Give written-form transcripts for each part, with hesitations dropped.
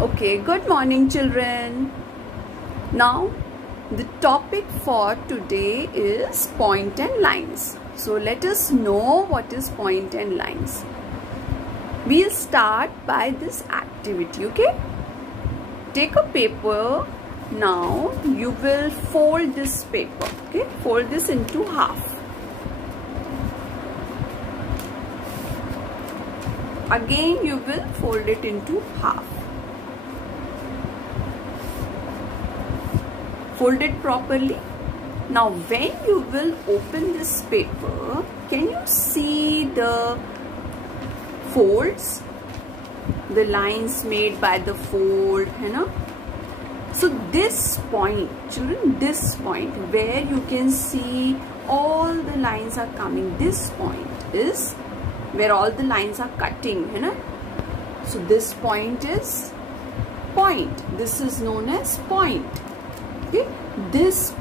Okay, good morning children. Now the topic for today is point and lines. So let us know what is point and lines. We'll start by this activity, okay? Take a paper. Now you will fold this paper, okay? Fold this into half. Again you will fold it into half. Fold it properly. Now when you will open this paper, can you see the folds, the lines made by the fold, you know? So this point, children, this point where you can see all the lines are coming, this point is where all the lines are cutting, you know? So this point is point. This is known as point. Okay, this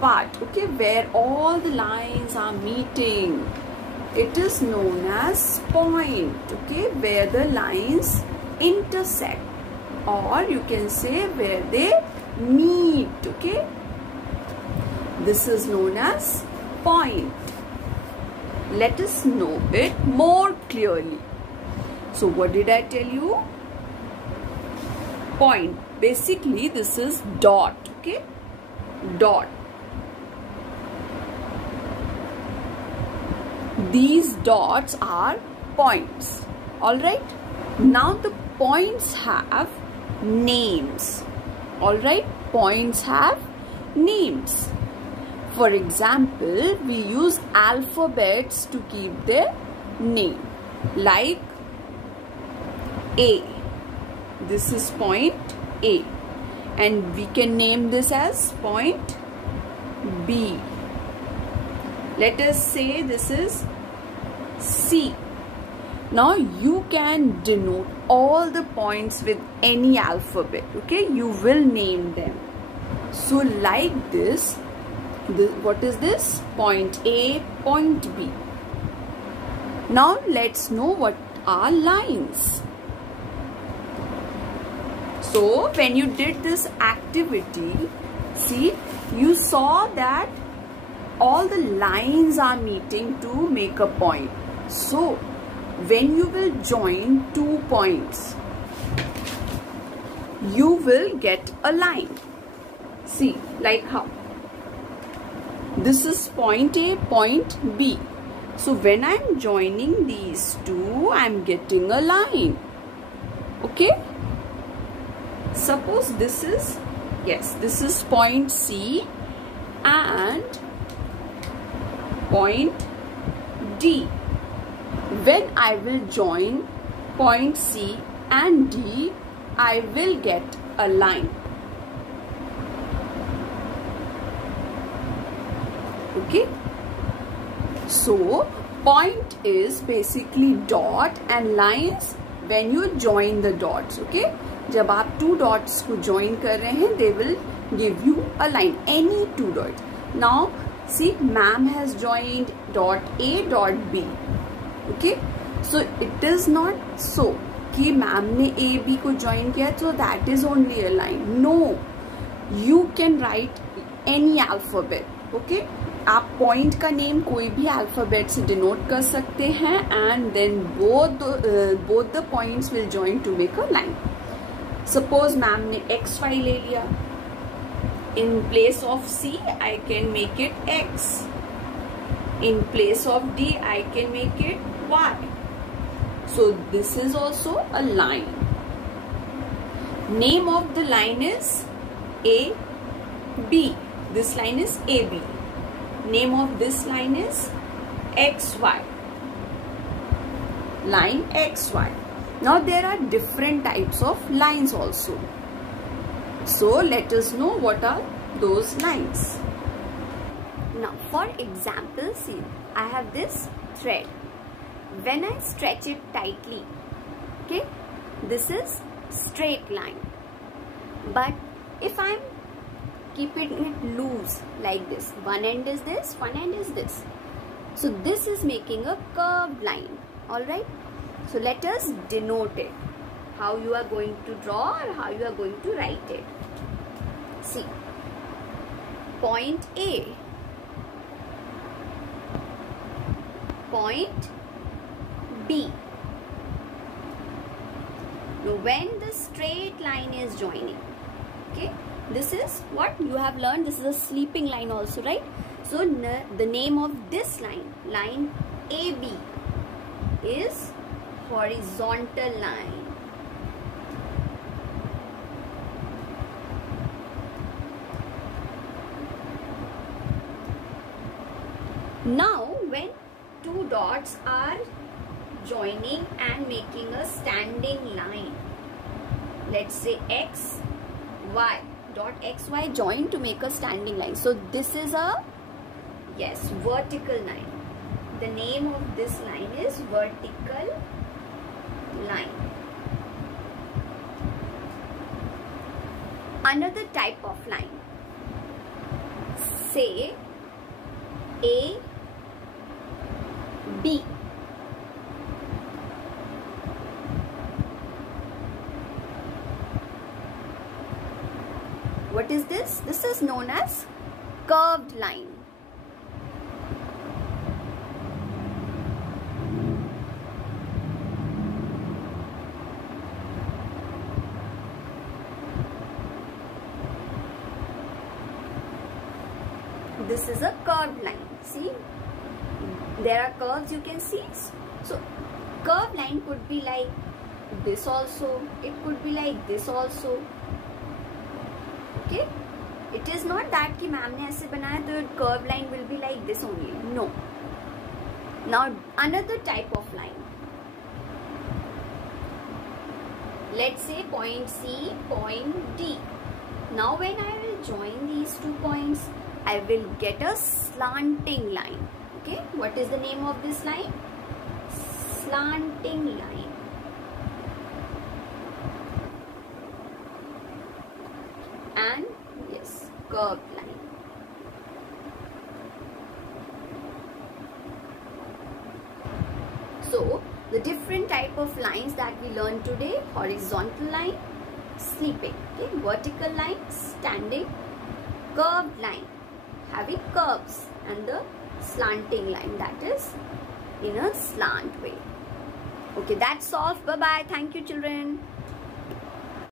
part, okay, where all the lines are meeting, it is known as point, okay, where the lines intersect, or you can say where they meet, okay. This is known as point. Let us know it more clearly. So what did I tell you? Point. Basically this is dot, okay, dot. These dots are points. Alright, now the points have names. Alright, points have names. For example, we use alphabets to keep their name, like A. This is point A, and we can name this as point B. Let us say this is C. Now you can denote all the points with any alphabet, okay? You will name them. So like this, what is this? Point A, point B. Now let's know what are lines. So when you did this activity, see, you saw that all the lines are meeting to make a point. So when you will join 2 points, you will get a line. See, like how? This is point A, point B. So when I am joining these two, I am getting a line. Okay? Suppose this is, yes, this is point C and point D. When I will join point C and D, I will get a line. Okay? So point is basically dot and lines when you join the dots, okay? जब आप 2 dots को join कर रहे हैं, they will give you a line, any 2 dots. Now see, ma'am has joined dot A, dot B. Okay, so it is not so कि ma'am ने A, B को join किया, so that is only a line. No, you can write any alphabet. Okay, आप point का name कोई भी alphabet से denote कर सकते हैं, and then both the points will join to make a line. Suppose ma'am ने XY ले लिया. In place of C, I can make it X. In place of D, I can make it Y. So this is also a line. Name of the line is AB. This line is AB. Name of this line is XY. Line XY. Now there are different types of lines also. So let us know what are those lines. Now for example, see, I have this thread. When I stretch it tightly, okay, this is straight line. But if I'm keeping it loose like this, one end is this, one end is this. So this is making a curved line. Alright. So let us denote it. how you are going to draw or how you are going to write it. See, point A, point B. Now when the straight line is joining, okay, this is what you have learned. This is a sleeping line also, right? So the name of this line, line AB, is horizontal line. Now when two dots are joining and making a standing line, let's say X, Y, dot XY join to make a standing line. So this is a, yes, vertical line. The name of this line is vertical line. Another type of line, say A, B. What is this? This is known as curved line. This is a curved line. See, there are curves you can see. So curved line could be like this also, it could be like this also. Okay, it is not that कि ma'am ने ऐसे बनाया तो curved line will be like this only. No. Now another type of line. Let's say point C, point D. Now when I will join these 2 points, I will get a slanting line. Okay, what is the name of this line? Slanting line. And yes, curved line. So the different type of lines that we learned today: horizontal line, sleeping, okay, vertical line, standing, curved line, having curves, and the slanting line, that is in a slant way. Okay, that's all. Bye bye. Thank you, children.